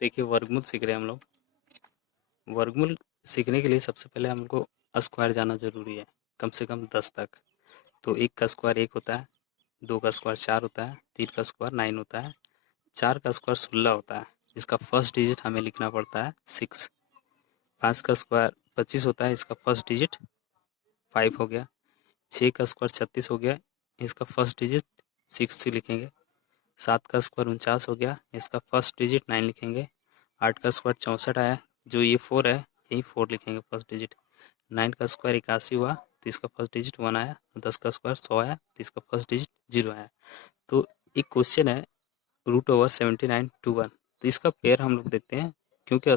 देखिए वर्गमूल सीख रहे हैं हम लोग। वर्गमूल सीखने के लिए सबसे पहले हमको स्क्वायर जाना ज़रूरी है, कम से कम 10 तक। तो 1 का स्क्वायर 1 होता है, 2 का स्क्वायर 4 होता है, 3 का स्क्वायर 9 होता है, 4 का स्क्वायर 16 होता है, इसका फर्स्ट डिजिट हमें लिखना पड़ता है 6। 5 का स्क्वायर 25 होता है, इसका फर्स्ट डिजिट 5 हो गया। 6 का स्क्वायर 36 हो गया, इसका फर्स्ट डिजिट 6 से लिखेंगे। 7 का स्क्वायर 49 हो गया, इसका फर्स्ट डिजिट 9 लिखेंगे। 8 का स्क्वायर 64 आया, जो ये 4 है यही 4 लिखेंगे फर्स्ट डिजिट। 9 का स्क्वायर 81 हुआ, तो इसका फर्स्ट डिजिट 1 आया। 10 का स्क्वायर 100 आया, तो इसका फर्स्ट डिजिट 0 आया। तो एक क्वेश्चन है √79 to 1, तो इसका पेयर हम लोग देखते हैं। क्योंकि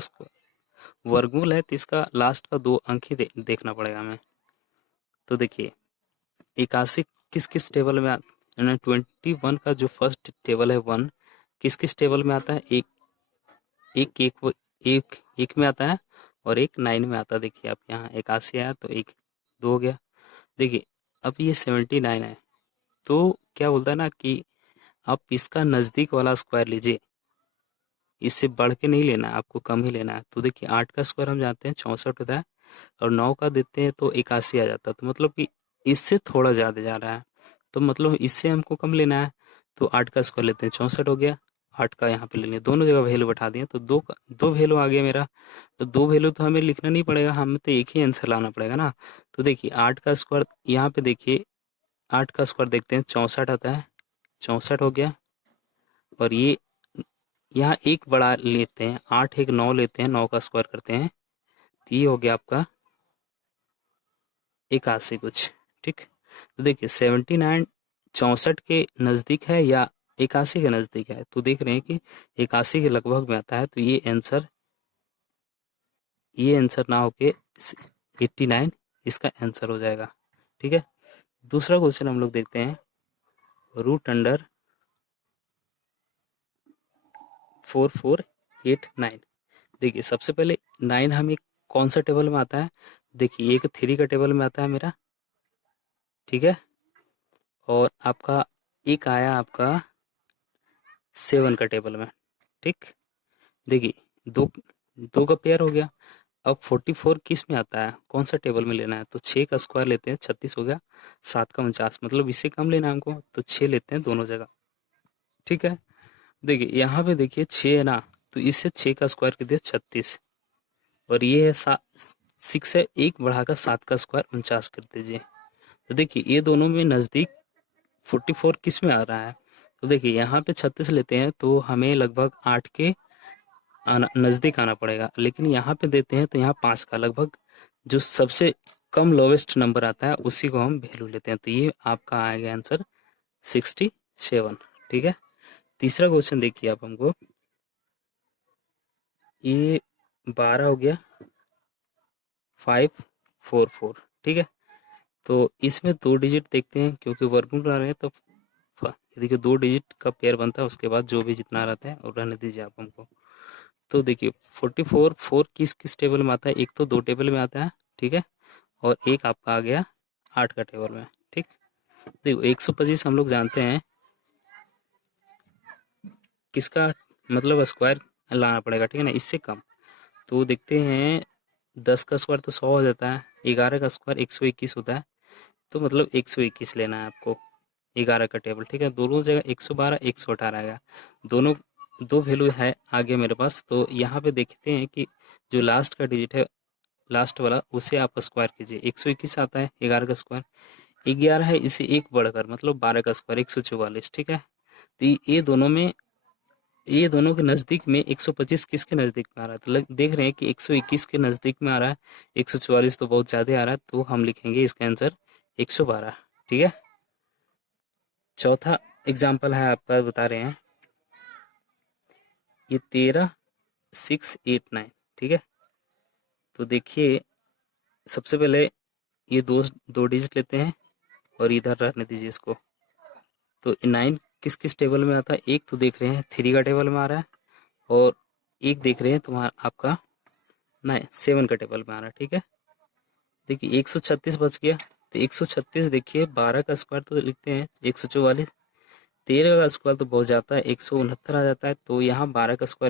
वर्गमूल है तो इसका लास्ट का 2 अंक ही देखना पड़ेगा हमें। तो देखिए 81 किस किस टेबल में 21 का जो फर्स्ट टेबल है 1 किस किस टेबल में आता है, एक एक एक एक एक में आता है और एक 9 में आता है। देखिए आप यहाँ 81 आया तो एक 2 हो गया। देखिए अब ये 79 है, तो क्या बोलता है ना कि आप इसका नज़दीक वाला स्क्वायर लीजिए, इससे बढ़ के नहीं लेना है, आपको कम ही लेना है। तो देखिए 8 का स्क्वायर हम जानते हैं 64 होता है, और 9 का देते हैं तो 81 आ जाता है। तो मतलब कि इससे थोड़ा ज़्यादा जा रहा है, तो मतलब इससे हमको कम लेना है। तो 8 का स्क्वायर लेते हैं 64 हो गया, 8 का यहाँ पे ले लेंगे, दोनों जगह वैल्यू बैठा दिए तो दो वैल्यू आ गया मेरा। तो दो वैल्यू तो हमें लिखना नहीं पड़ेगा, हमें तो एक ही आंसर लाना पड़ेगा ना। तो देखिए 8 का स्क्वायर यहाँ पे देखिए 8 का स्क्वायर देखते हैं 64 आता है, 64 हो गया। और ये यहाँ एक बड़ा लेते हैं, 8 एक 9 लेते हैं, 9 का स्क्वायर करते हैं, तो ये हो गया आपका 81 कुछ। ठीक, तो देखिए 79 64 के नज़दीक है या 81 के नज़दीक है, तो देख रहे हैं कि 81 के लगभग में आता है। तो ये आंसर ना होके 89 इसका आंसर हो जाएगा। ठीक है, दूसरा क्वेश्चन हम लोग देखते हैं √4489। देखिए सबसे पहले 9 हमें कौन सा टेबल में आता है, देखिए एक 3 का टेबल में आता है मेरा, ठीक है। और आपका एक आया आपका 7 का टेबल में, ठीक। देखिए दो दो का पेयर हो गया। अब 44 किस में आता है, कौन सा टेबल में लेना है, तो 6 का स्क्वायर लेते हैं 36 हो गया। 7 का 49 मतलब इससे कम लेना है हमको, तो 6 लेते हैं दोनों जगह। ठीक है, देखिए यहाँ पे देखिए 6 है ना, तो इससे 6 का स्क्वायर कर दिया 36, और ये है 6 है, एक बढ़ाकर 7 का स्क्वायर 49 कर दीजिए। तो देखिए ये दोनों में नज़दीक 44 किस में आ रहा है, तो देखिए यहाँ पे 36 लेते हैं तो हमें लगभग 8 के नज़दीक आना पड़ेगा, लेकिन यहाँ पे देते हैं तो यहाँ 5 का लगभग जो सबसे कम लोवेस्ट नंबर आता है उसी को हम वैल्यू लेते हैं। तो ये आपका आएगा आंसर 67। ठीक है, तीसरा क्वेश्चन देखिए आप हमको, ये 12 हो गया 544। ठीक है, तो इसमें 2 डिजिट देखते हैं क्योंकि वर्गमूल बना रहे हैं, तो देखिए 2 डिजिट का पेयर बनता है, उसके बाद जो भी जितना रहता है और रहने दीजिए आप हमको। तो देखिए 44 4 किस किस टेबल में आता है, एक तो 2 टेबल में आता है, ठीक है, और एक आपका आ गया 8 का टेबल में। ठीक, देखो 125 हम लोग जानते हैं किसका मतलब स्क्वायर लाना पड़ेगा, ठीक है ना, इससे कम। तो देखते हैं 10 का स्क्वायर तो 100 हो जाता है, 11 का स्क्वायर 121 होता है, तो मतलब 121 लेना है आपको 11 का टेबल। ठीक है, दोनों जगह 112 118 आएगा, दोनों दो वैल्यू है आगे मेरे पास। तो यहाँ पे देखते हैं कि जो लास्ट का डिजिट है, लास्ट वाला, उसे आप स्क्वायर कीजिए। 121 आता है 11 का स्क्वायर, 11 है इसे एक बढ़कर मतलब 12 का स्क्वायर 144। ठीक है, तो ये दोनों के नज़दीक में 125 किसके नज़दीक में आ रहा है, तो देख रहे हैं कि 121 के नज़दीक में आ रहा है, 144 तो बहुत ज़्यादा आ रहा है, तो हम लिखेंगे इसका आंसर 112। ठीक है, चौथा एग्जाम्पल है आपका, बता रहे हैं ये 13,689। ठीक है, तो देखिए सबसे पहले ये दो डिजिट लेते हैं और इधर रहने दीजिए इसको। तो 9 किस किस टेबल में आता है, एक तो देख रहे हैं 3 का टेबल में आ रहा है, और एक देख रहे हैं तुम्हारा आपका 7 का टेबल में आ रहा है। ठीक है, देखिए 136 बच गया, तो 136 देखिए 12 का स्क्वायर तो लिखते हैं 144, 13 का स्क्वायर तो बहुत जाता है 169 आ जाता है, तो यहाँ 12 का स्क्वायर